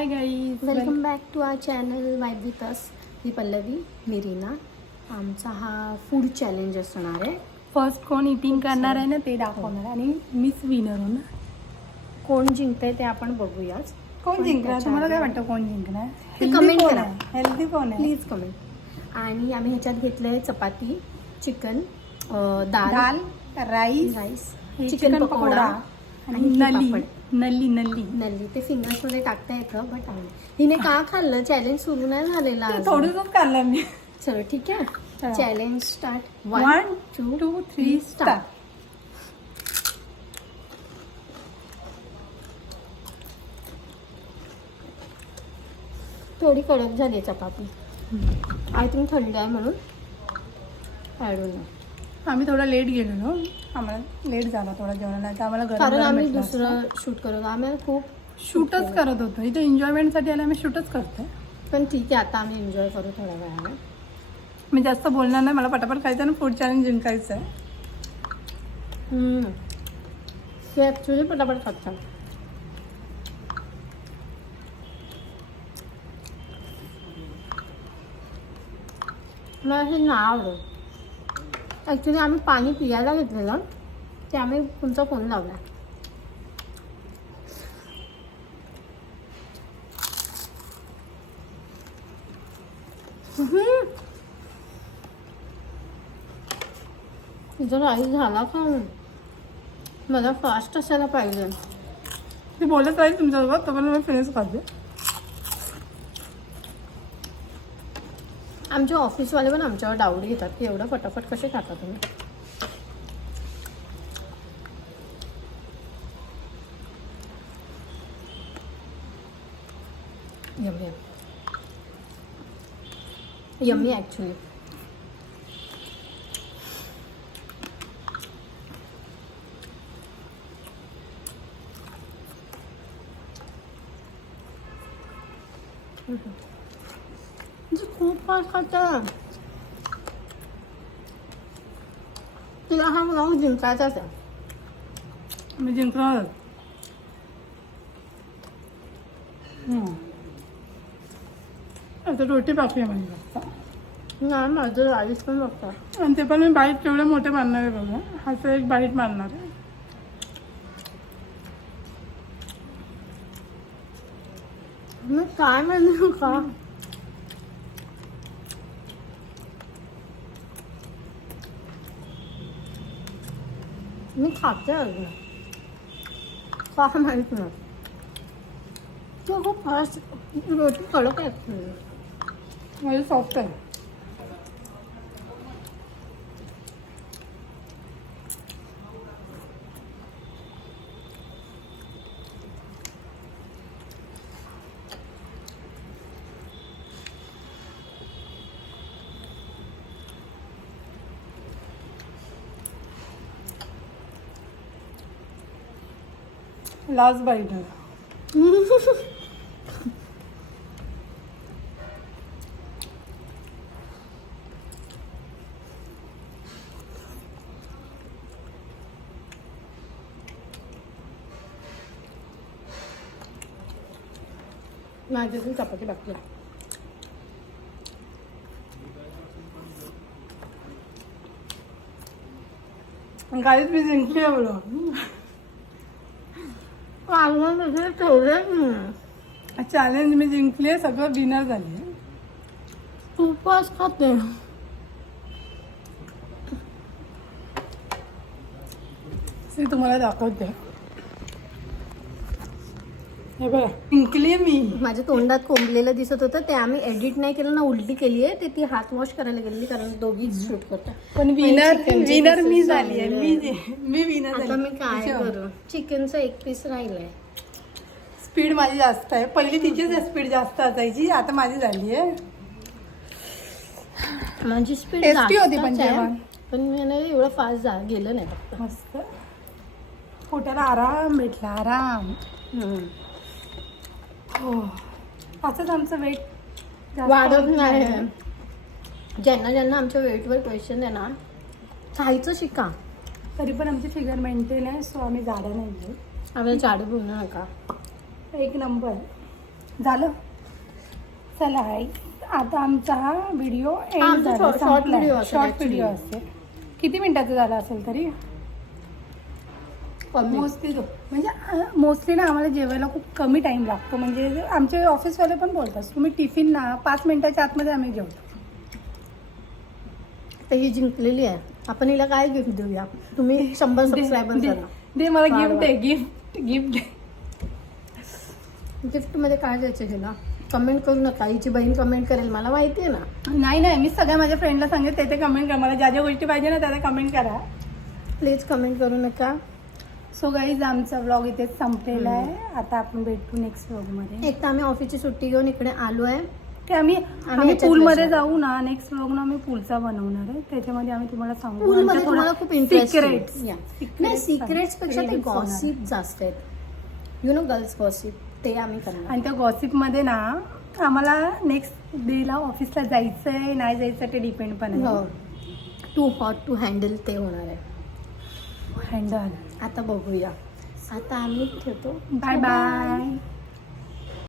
High guys, welcome back to our channel vibe with us. मी पल्लवी, मी रीना. आमचा हा फूड चॅलेंज असणार आहे. फर्स्ट कोण इटिंग करणार आहे ना ते दाखवणार आणि मिस विनर होणार. कोण जिंकतंय ते आपण बघूयाच. कोण जिंकणार तुम्हाला काय वाटतं? कोण जिंकणार? ते कमेंट करा. हेल्दी कोण आहे? Please comment. आणि आम्ही ह्याच्यात घेतलंय चपाती, चिकन, दाल, राईस, चिकन पकोडा आणि नल्ली नल्ली. ते फिंगर्स मध्ये टाकता येतं, बट हिने का खाल्लं? चॅलेंज सुरू नाही झालेला अजून. थोडंसंच खाल्लं मी. चलो ठीक आहे, चला. Challenge start. 1 2 3 स्टार्ट. थोडी कडक झाली आहे चपाती. आय थिंक थंड आहे म्हणून ॲड आम्ही थोडा लेट गेलेलो, आम्हाला लेट झाला थोडा जेवणाला, तर आम्हाला कारण गरम आम्ही भेटलं दुसरं असतं. शूट करत आम्हाला खूप शूटच करत होतो इथे, एन्जॉयमेंटसाठी आला आम्ही शूटच करतोय. पण ठीक आहे, आता आम्ही एन्जॉय करू थोड्या वेळाने. मी जास्त बोलणार नाही, मला पटापट खायचं आणि फूड चॅलेंज जिंकायचं आहे. ते ॲक्च्युली पटापट खातात. मला हे नाही आवडत. ॲक्च्युली आम्ही पाणी पियायला घेतलेलं, ते आम्ही तुमचा फोन लावला. तुझा राईस झाला का? मला फास्ट असायला पाहिजे. मी बोलत राहील तुमच्यासोबत, तोपर्यंत मी फिनिश करते. आमचे ऑफिसवाले पण आमच्यावर डाऊट घेतात की एवढं फटाफट कसे खाता तुम्ही. Yummy yummy actually. खूप फास्ट खातं. तिला हा ब्लॉग जिंकायचाच आहे. मी जिंकणार. आता रोटी बाकी आहे म्हणजे फक्त. नाही, माझं राईस पण बघतात. आणि ते पण मी बाईट केवढे मोठे मारणार आहे बघा, असं एक बाईट मारणार आहे. मी काय म्हणू का? मी खाते अजून, का माहीत नाही. तो खूप फास्ट. रोटी कडक आहे. माझी सॉफ्ट आहे. लास्ट बाईट आहे. माझी अजून चपाती बाकी आहे. गाईच मी जिंकली आहे बरं. चॅलेंज मी जिंकली आहे, सगळं विनर झाली आहे. खूप फास्ट खाते. मी तुम्हाला दाखवते. हे बघा, जिंकली आहे मी. माझ्या तोंडात कोंबलेलं दिसत होतं, ते आम्ही एडिट नाही केलं ना, उलटी केली आहे. ते ती हात वॉश करायला गेलेली, कारण दोघीच शूट करतात. पण विनर मी झाली आहे. मी विनर आता झाली. मी काय करू? चिकनचं एक पीस राहिलंय. स्पीड माझी जास्त आहे. पहिली तिचीच स्पीड जास्त असायची, आता माझी झाली आहे. माझी स्पीड टेस्टी होती पण जेवण. पण मी एवढं फास्ट गेलं नाही. फक्त मस्त पोटाला आराम भेटला, आराम. हो, असंच आमचं वेट वाढत नाही. ज्यांना ज्यांना आमच्या वेटवर क्वेश्चन आहे ना, खायचं शिका. तरी पण आमची फिगर मेंटेन आहे, सो आम्ही जाडा नाही आहे. आम्ही जाडं बोलू नका. एक नंबर. झालं. चला आता आमचा हा व्हिडिओ एंड आमचा झाला, short video असेल शॉर्ट actually. व्हिडिओ असेल. किती मिनिटाचा झाला असेल तरी मोस्टली मोस्टली ना आम्हाला जेवायला खूप कमी टाइम लागतो. म्हणजे आमचे ऑफिसवाले पण बोलतात तुम्ही टिफिन ना 5 मिनिटाच्या आतमध्ये आम्ही जेवतो. तर ही जिंकलेली आहे. आपण हिला काय गिफ्ट देऊया? तुम्ही 100 सबस्क्रायबर करा. दे मला वा, गिफ्ट वा. दे, गिफ्ट दे. गिफ्टमध्ये काय द्यायचं हिला? कमेंट करू नका. हिची बहीण कमेंट करेल, मला माहिती आहे ना. नाही मी सगळ्या माझ्या फ्रेंडला सांगते ते कमेंट करा. मला ज्या ज्या गोष्टी पाहिजे ना त्या कमेंट करा. प्लीज कमेंट करू नका. सो गाईज आमचा व्लॉग इथेच संपलेला आहे. आता आपण भेटू नेक्स्ट व्लॉगमध्ये. एक तर आम्ही ऑफिसची सुट्टी घेऊन इकडे आलो आहे. की आम्ही याच्यात पूलमध्ये बसणार. जाऊ ना. नेक्स्ट व्लॉग ना आम्ही पूलचा बनवणार आहे. त्याच्यामध्ये आम्ही तुम्हाला सांगू पूलमध्ये तुम्हाला खूप इंटरेस्ट सिक्रेट्स. नाही, सिक्रेट्स पेक्षा ते गॉसिप जास्त आहेत. यु नो गर्ल्स गॉसिप, ते आम्ही करणार. आणि त्या गॉसिपमध्ये ना आम्हाला नेक्स्ट डेला ऑफिसला जायचं आहे नाही जायचं ते डिपेंड पण आहे. टू हॉट टू हँडल ते होणार आहे. हँडल. आता बघूया. आता आम्ही ठेवतो. Bye bye.